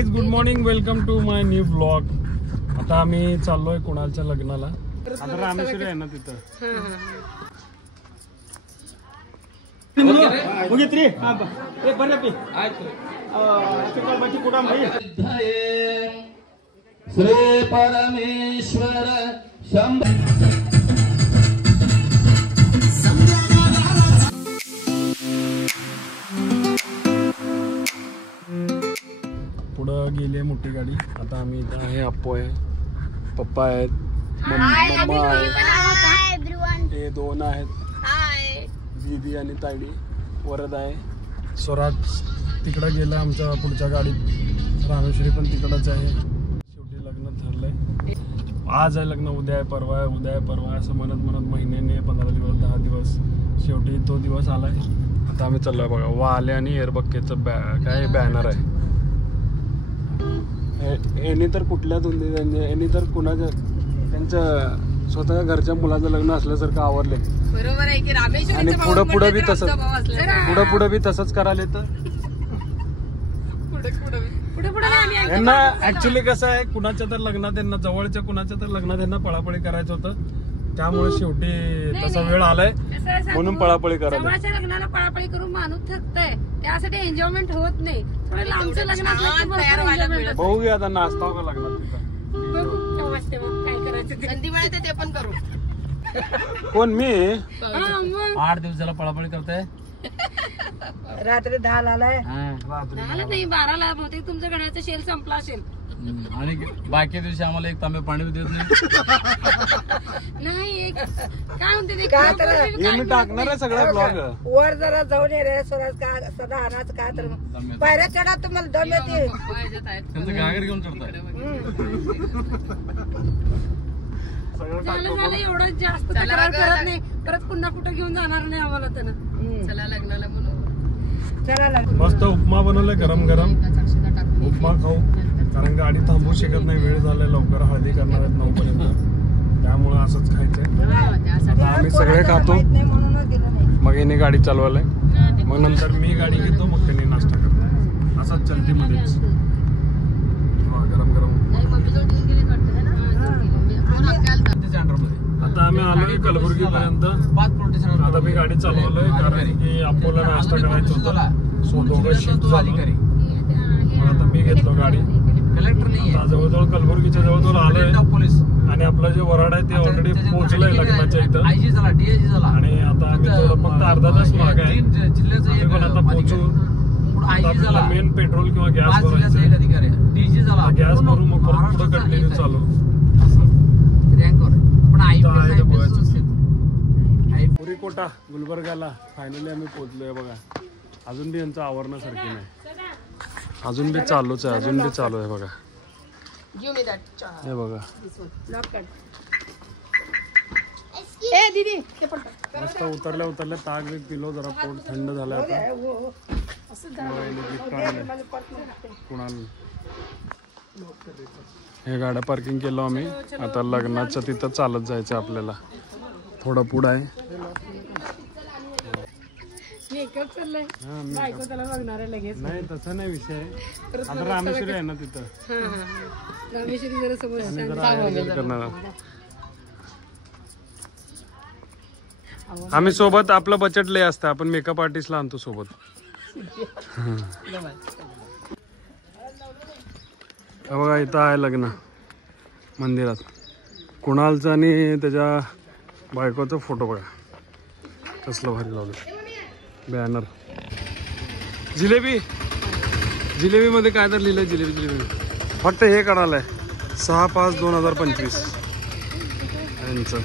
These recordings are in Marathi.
Guys, good morning, welcome to my new blog. आता आम्ही चाललोय कुणालच्या लग्नाला. आता रामेश्वरी आहे ना तिथं. श्री परमेश्वर शंभ. पुढं गेली मोठी गाडी. आता आम्ही इथं आहे. अप्पू आहे, पप्पा आहेत, मम्मा आहे, हे दोन आहेत, दीदी आणि ताईडी. वरद आहे, स्वराज तिकडं गेलं आमच्या पुढच्या गाडीत. रामेश्वरी पण तिकडच आहे. शेवटी लग्न ठरलंय. आज आहे लग्न, उद्या आहे, परवा आहे, उद्या आहे, परवा आहे, असं म्हणत म्हणत महिन्याने 15 दिवस 10 दिवस शेवटी तो दिवस आलाय. आता आम्ही चाललोय बघा. वाले आणि एअरबक्केचं काय बॅनर आहे. यांनी तर कुठल्या यांनी तर कुणाच्या त्यांच्या स्वतःच्या घरच्या मुलाचं लग्न असल्यासारखं आवरले. बरोबर आहे की रामेश्वरी. आणि पुढं बी तसंच, पुढं बी तसंच करायला तर यांना ऍक्च्युली कसं आहे, कुणाच्या तर लग्नात यांना जवळच्या कुणाच्या तर लग्नात यांना पळापळी करायचं होतं. त्यामुळे शेवटी तसा वेळ आलाय म्हणून पळापळी करायला. जवळच्या लग्नाला पळापळी करून माणूस थकतय, त्यासाठी एन्जॉयमेंट होत नाही. थोडं लांबचं लग्न असलं बघूया आता नाचता का लग्नात तिथं. काय करायचं संधी मिळते ते पण करू. कोण मी 8 दिवसाला पळापळी करताय. रात्री 10 ला आलाय. 10 नाही 12 ला. बहुतेक तुमच्या घराचा शेल संपला असेल. आणि बाकी दिवशी आम्हाला एक तांबे पाणी देत नाही. काय म्हणते मी टाकणार आहे सगळा ब्लॉग. वर जरा जाऊन ये रे स्वराज. काय सदा अनाच काय तर पायऱ्या चढा तुम्हाला दम येते. त्यांचं गागर घेऊन चढतात. झालं एवढं जास्त तक्रार करत नाही. परत पुन्हा कुठं घेऊन जाणार नाही आम्हाला. त्यानं चला लग्नाला म्हणून चला. मस्त उपमा बनवलाय गरम गरम. उपमा खाऊ, कारण गाडी थांबवू शकत नाही. वेळ झालाय, लवकर हळदी करणार आहेत 9 पर्यंत. त्यामुळे असंच खायचंय. आता आम्ही सगळे खातो, मग याने गाडी चालवायलाय. मग नंतर मी गाडी घेतो, मग त्यांनी नाश्ता करतो. असंच चलती मध्येच गरम गरम. आता आम्ही आलोय कलबुर्गी पर्यंत. आता मी गाडी चालवलोय कारण की अप्पोला नाश्ता करायचा होता. सो दोघं शिफ्ट झाली. आता मी घेतलो गाडी. जवळजवळ कलबुर्गीच्या जवळजवळ आलोय. आणि आपलं जे वराड आहे ते ऑलरेडी पोहोचलंय लग्नाच्या इथं. आणि आता आम्ही थोडं फक्त अर्धा तास माग आहे. पण आता पोहोचून आपल्याला मेन पेट्रोल किंवा गॅस भरायचं. गॅस भरू, मग परत पुढं कंटिन्यू चालू. पुरीकोटा गुलबर्गाला फायनली आम्ही पोहोचलोय बघा. अजून बी यांचं आवरण्यासारखी नाही. अजून बी चालूच आहे, अजून बी चालू आहे बघा. हे बघा मस्त उतरल्या उतरल्या ताक बीक पिलो. जरा पोट थंड झालं आता. कुणाल हे गाड्या पार्किंग केलं आम्ही. आता लग्नाच्या तिथं चालत जायचं आपल्याला. थोडं पुढं आहे. नाही तसं नाही विषय. आता रामेश्वरी आहे ना तिथं. आम्ही सोबत आपलं बजेट लय असतं. आपण मेकअप आर्टिस्टला आणतो सोबत. बघा इथं आहे लग्न मंदिरात. कुणालचा आणि त्याच्या बायकोचा फोटो बघा कसलं भारी लावलं. बॅनर जिलेबी. जिलेबी मध्ये काय तर लिहिलंय. जिलेबी फक्त हे काढायलंय 6/5/2025 यांचं.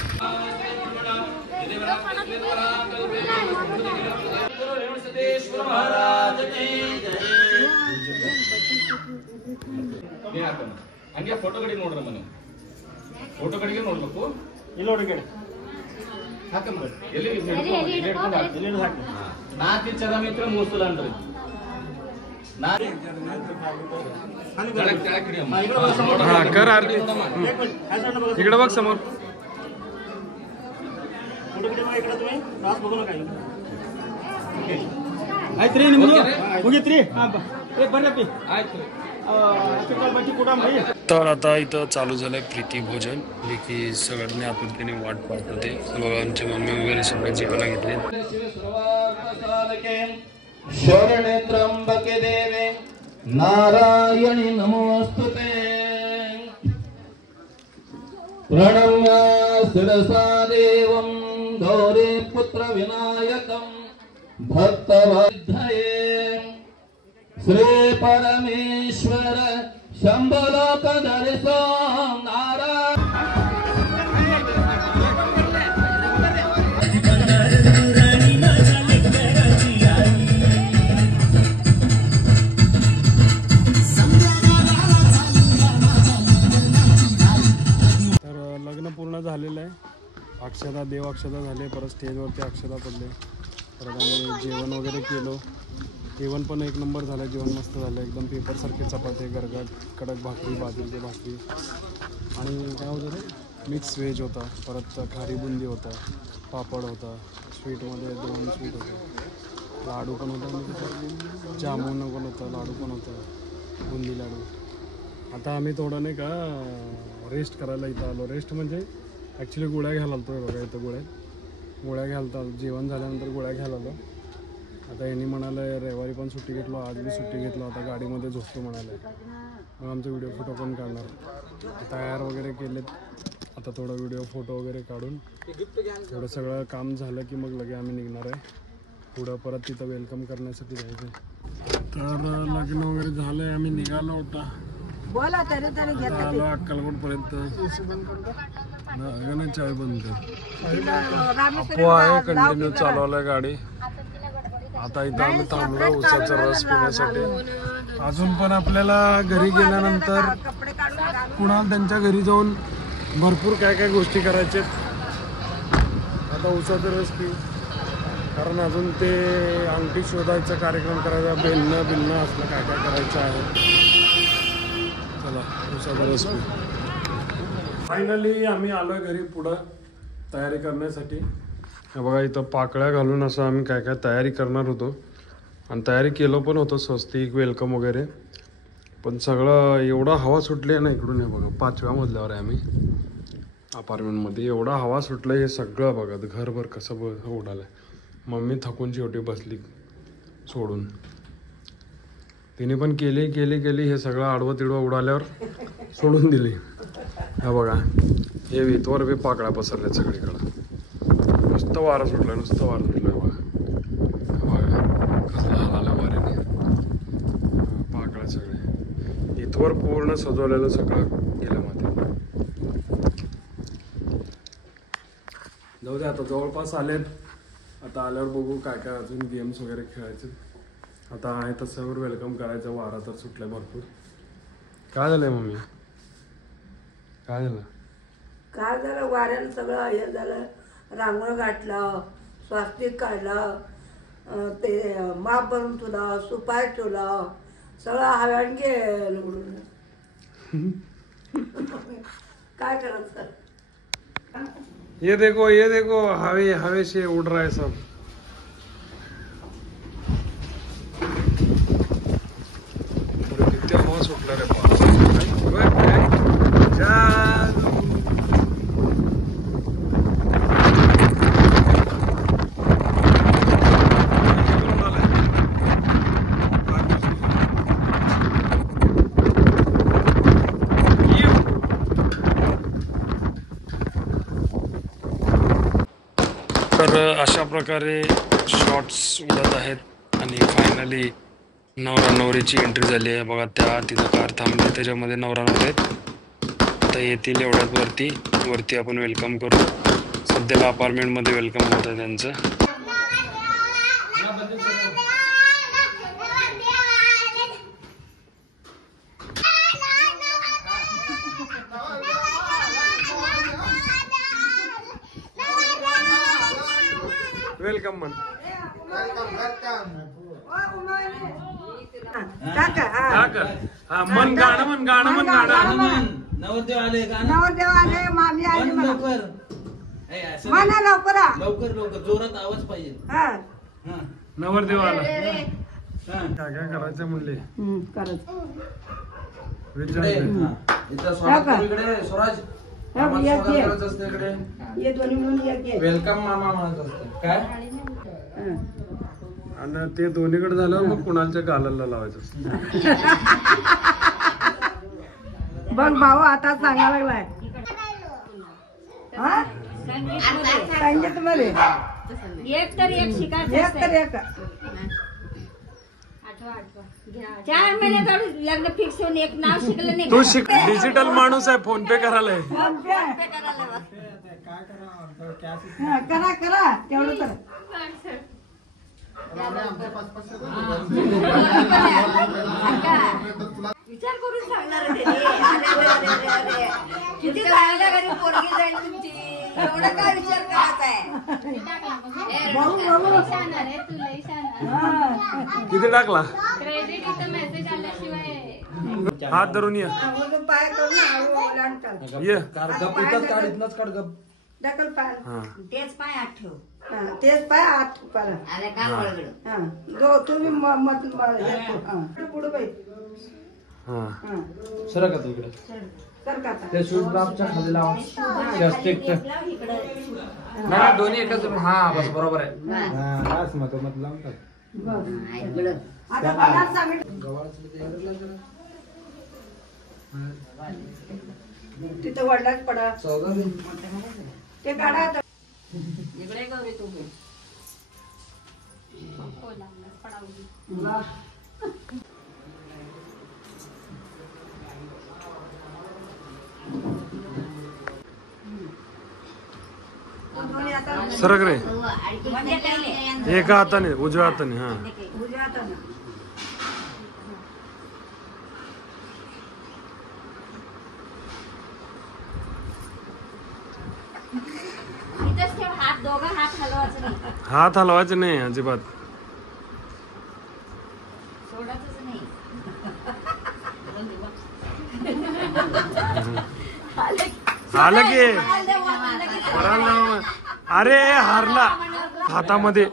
ಹಂಗೆ ಫೋಟೋ ಕಡೆ ನೋಡ್ರ ಮನೆ. ಫೋಟೋ ಕಡೆಗೆ ನೋಡ್ಬೇಕು. ಇಲ್ಲಿ ನೋಡಿ ಕಡೆ ಹಾಕಂಬ ಎಲ್ಲಿ ನಾಲ್ಕು ಇಂಚದ ಮಿತ್ರ ಮೂಸ್ತಲನ್ರಿ. हा कर आरती. इकडे बघ समोर. ಆಯ್ತ್ರಿ ನಿಮ್ದು ಮುಗಿತ್ರಿ. तर आता इथं चालू झालंय प्रीती भोजन जे की सगळ्यांनी आतुरतेने वाट पाहत होते. बघा आमची मम्मी वगैरे सगळे जेवायला घेतले. शरणे त्र्यंबके देवे नारायणी नमोस्तुते. प्रणम्य शिरसा देवं गौरी पुत्र विनायकं भक्तवद्धये. श्री परमेश्वर शंभो लोकधरिसो नारायण. तर लग्न पूर्ण झालेलं आहे. अक्षता देव अक्षता झाले. परत स्टेजवरती अक्षता पडले. परत आम्ही जेवण वगैरे केलो. जेवण पण एक नंबर झालं. जेवण मस्त झालं एकदम. पेपरसारखे चपाती गरगट कडक भाकरी बाजरीची भाकरी आणि काय होतं ते मिक्स व्हेज होता. परत खारी बुंदी होता. पापड होता. स्वीटमध्ये 2 स्वीट होते. लाडू पण होता. जामुन पण होता. लाडू पण होता. बुंदी लाडू. आता आम्ही थोडं नाही का रेस्ट करायला इथं आलो. रेस्ट म्हणजे ॲक्च्युली गोळ्या घ्यायला आलो आहे. बघा इथं गोळ्या घ्यायला आलो. जेवण झाल्यानंतर गोळ्या घ्यायला आलो. आता यांनी म्हणालं रविवारी पण सुट्टी घेतलो. आज बी सुट्टी घेतलो. आता गाडीमध्ये झोपतो म्हणाले. मग आमचे व्हिडिओ फोटो पण काढणार. तयार वगैरे केलेत. आता थोडं व्हिडिओ फोटो वगैरे काढून थोडं सगळं काम झालं की मग लगे आम्ही निघणार आहे. पुढं परत तिथं वेलकम करण्यासाठी जायचं. तर लग्न वगैरे झालं आहे. आम्ही निघालो होता. आलो अक्कलकोटपर्यंत. चाय बंद आहे. कंटिन्यू चालवलं आहे गाडी. आता इथं आम्ही थांबलो उसाचा रस पिण्यासाठी. अजून पण आपल्याला घरी गेल्यानंतर पुन्हा त्यांच्या घरी जाऊन भरपूर काय काय गोष्टी करायच्या. आता उसाचा रस पिऊ. कारण अजून ते अंगठी शोधायचा कार्यक्रम करायचा. बिलणं असलं काय काय करायचं आहे. चला उसाचा रस पिऊ. फायनली आम्ही आलोय घरी पुढं तयारी करण्यासाठी. बघा इथं पाकळ्या घालून असं आम्ही काय काय तयारी करणार होतो. आणि तयारी केलं पण होतं. स्वस्तिक वेलकम वगैरे. पण सगळं एवढा हवा सुटली आहे ना इकडून. हे बघा 5व्या मजल्यावर आहे आम्ही अपार्टमेंटमध्ये. एवढा हवा सुटलं हे सगळं बघा. घरभर कसं उडालं आहे. मम्मी थकून शेवटी बसली सोडून. तिने पण केली हे सगळं आडवं तिडवं उडाल्यावर सोडून दिली. हा बघा हे वितवर बी पाकळ्या पसरल्या सगळीकडं. नुसतं वारं सुटलं बघा. बघा कसं हलाला वाऱ्याने. पाकळ्या सगळे इथवर पूर्ण सजवलेलं सगळं गेलं मध्ये. जाऊ दे आता जवळपास आलेत. आता आल्यावर बघू काय काय अजून गेम्स वगैरे खेळायचे. आता आहे तसं वेलकम करायचं. वारा तर सुटलं भरपूर. काय झालंय मम्मी? काय झालं? वाऱ्यानं सगळं हे झालं. रांगोळ गाठलं. स्वास्तिक काढलं. ते माप भरून ठेवलं. सुपारी ठेवलं. सगळं हव्यान गेलं उडून. काय करायचं? ये देखो हवे से उड़ रहा है सब. किती हवा सुटला रे. तर अशा प्रकारे शॉट्स उडत आहेत. आणि फायनली नवरा नवरीची एंट्री झाली आहे. बघा तिथं कार थांबली. त्याच्यामध्ये नवरा नवरी आहेत. आता येतील एवढ्यात वरती आपण वेलकम करू. सध्याला अपार्टमेंटमध्ये वेलकम होत आहे त्यांचं. वेलकम म्हण. मन गाणं. नवरदेव आले. मामी आली. लवकर जोरात आवाज पाहिजे. नवरदेव आला. काय काय करायचं म्हणले करत विचार स्वराज ये दोन्ही म्हणून एक वेलकम मामा म्हणत असते काय आणि ते दोन्हीकडे झाल्यावर मग कुणालच्या गालाला लावायचं बघ भाऊ आता सांगा लागलाय संगीत मध्ये एक तर एक शिकायचं एक तर एक 4 महिन्यात लग्न फिक्स होऊन एक नाव शिकलं नाही. तू शिक डिजिटल माणूस आहे फोन पे करायला करा करा तेवढं करा विचार करून सांगणार किती चांगल्या घरी पोरगी जाईल तुमची एवढं काय विचार करायचा आहे. किती टाकला क्रेडिट इथं मेसेज आल्याशिवाय हात धरून ये पाय करून हळू ये ढकल पाय तेच पाय आठ ठेव. तेच पाय आत पाय अरे काय वळगड तुम्ही मत पुढे बाई सरक आता इकडे त्या शूज बाबच्या खाली लावा नाही दोन्ही एकच हा बस बरोबर आहे मत लावून टाक तिथं वडलाच पडा ते काढा इकडे गौरी तू सरक रे एका हाताने उजव्या हाताने हा उजव्या हाताने इथंच ठेव हात दोघं हात हलवायचं नाही हात हलवायचे नाही अजिबात सोडायचंच नाही. आलं की अरे हारला हातामध्ये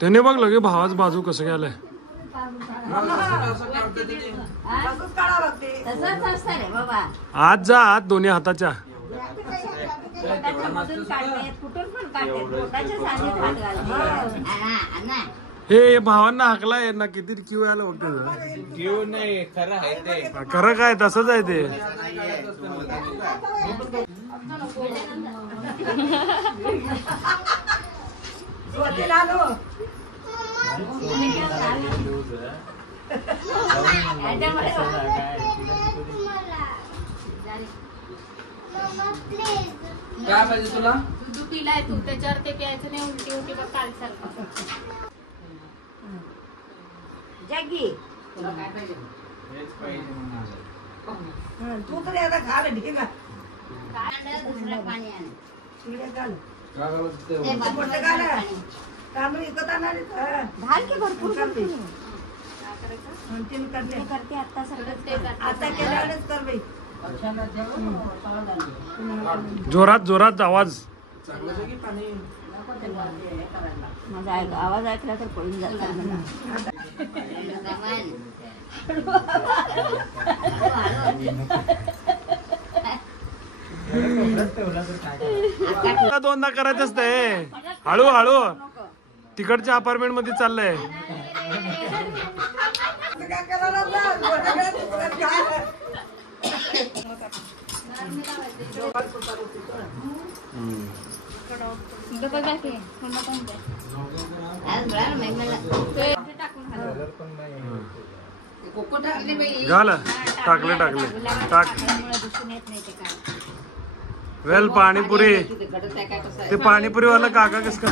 त्याने बघलं की भावाच बाजू कसं गेलाय तसंच असतं रे बाबा. आज जा आत दोन्ही हाताच्या पोटाच्या मधून काढते कुठून पण काढते पोटाच्या सांगेत हात घालते. हे भावांना हाकलाय ना किती क्यू यायला बघतो घेऊ नाही खरं आहे ते खरं काय तसंच आहे ते काय पाहिजे तुला दूध पिलाय तू त्याच्यावर ते प्यायचं नाही उलटी होती बघ कालसारखं. जग्गी तू तरी आता खा रे ठीक आहे दुसरं पाणी आण. तांदूळ विकत आणणार घाल की भरपूर करते करते आता सगळं ते आता केल्यावरच कर बाई जोरात जोरात आवाज माझा आवाज ऐकला तर पळून जात. दोनदा करायचं असतंय हळू हळू तिकडच्या अपार्टमेंट मध्ये चाललंय झालं टाकले टाकले टाक वेल पाणीपुरी ते पाणीपुरी वाला काका कस का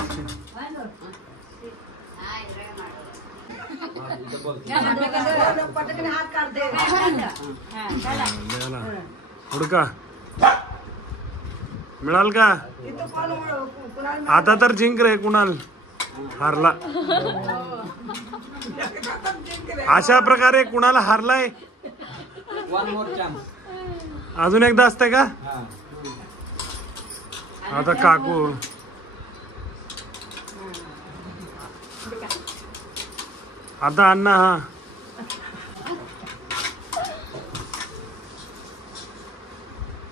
हुडका मिळाल का आता तर जिंक रे कुणाल हारला अशा प्रकारे कुणाला हारलाय वन मोर चान्स अजून एकदा असतंय का आता काकू आता अण्णा हा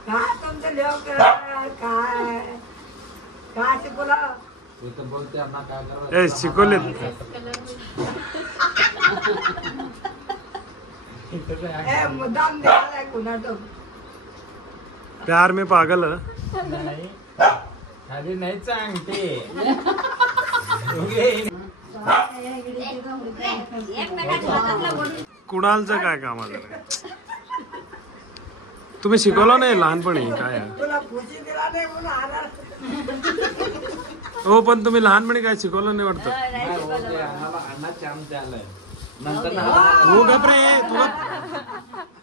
काय तुमचं लेव काय काय शिकवलं इथं बोलते अण्णा काय करावं. ए शिकवले ए मुद्दाम द्यायला कुणाचं प्यार में पागल नाही खाली नाही सांगते. कुणालचं काय काम आहे तुम्ही शिकवलं नाही लहानपणी काय आहे? तुला खुशी दिला नाही म्हणून आला हो पण तुम्ही लहानपणी काय शिकवलं नाही वाटतं नाही हो, ते अण्णा चान्स द्यायलाय नंतर हो गप्रे तुला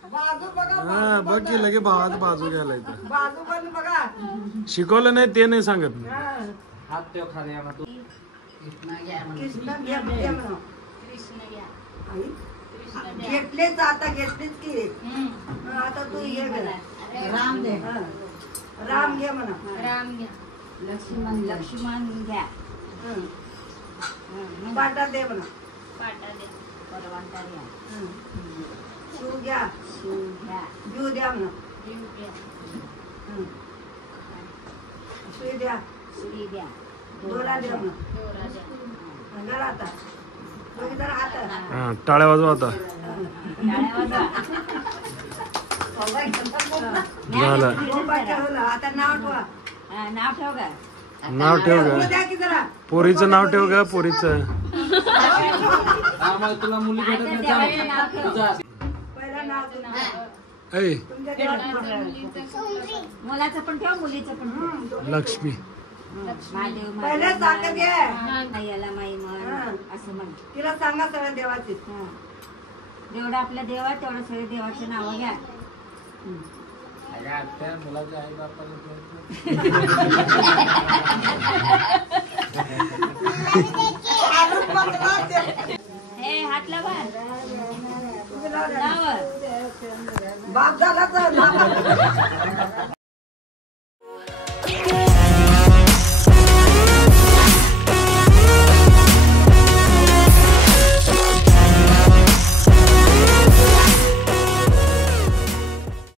बाजू बघा हा बघ की लगे भावाचं बाजू घ्यायला इथं बाजू पण बघा शिकवलं नाही ते नाही सांगत हा. हात ठेव खाली आणा तू. कृष्ण घ्या म्हणा आई, घेतलेच आता घेतलीच की हा, आता तू हे घे राम दे राम घे म्हणा राम घ्या. लक्ष्मण घ्या पाटा दे म्हणा परवानता घ्या शिव घ्या शिव घ्या जीव द्या म्हणा सुई द्या श्री घ्या दोरा द्या म्हणा घरा आता दोघी जण हात हा टाळ्या वाजवा आता झालं आता नाव ठेवा नाव ठेव का नाव ठेव बोलू ग द्या की जरा पोरीचं नाव ठेव ग पोरीचं आम्हाला तुला मुली भेटत नाही देवाचं नाव ठेव. तुझा पहिला नाव तुमचं. ऐ तुमच्या देवाचं. मुलाचं पण ठेव मुलीचं पण ठेव. लक्ष्मी महादेव पहिलेच सांगत ये याला माई हा. म्हण असं म्हण तिला सांगा सगळ्या देवाची हा. जेवढं आपल्या देवा तेवढं सगळे देवाचे नाव घ्या अगं आत्या मुलाच्या आई बापाला हे हात लावा तुला लावा बाप झाला तर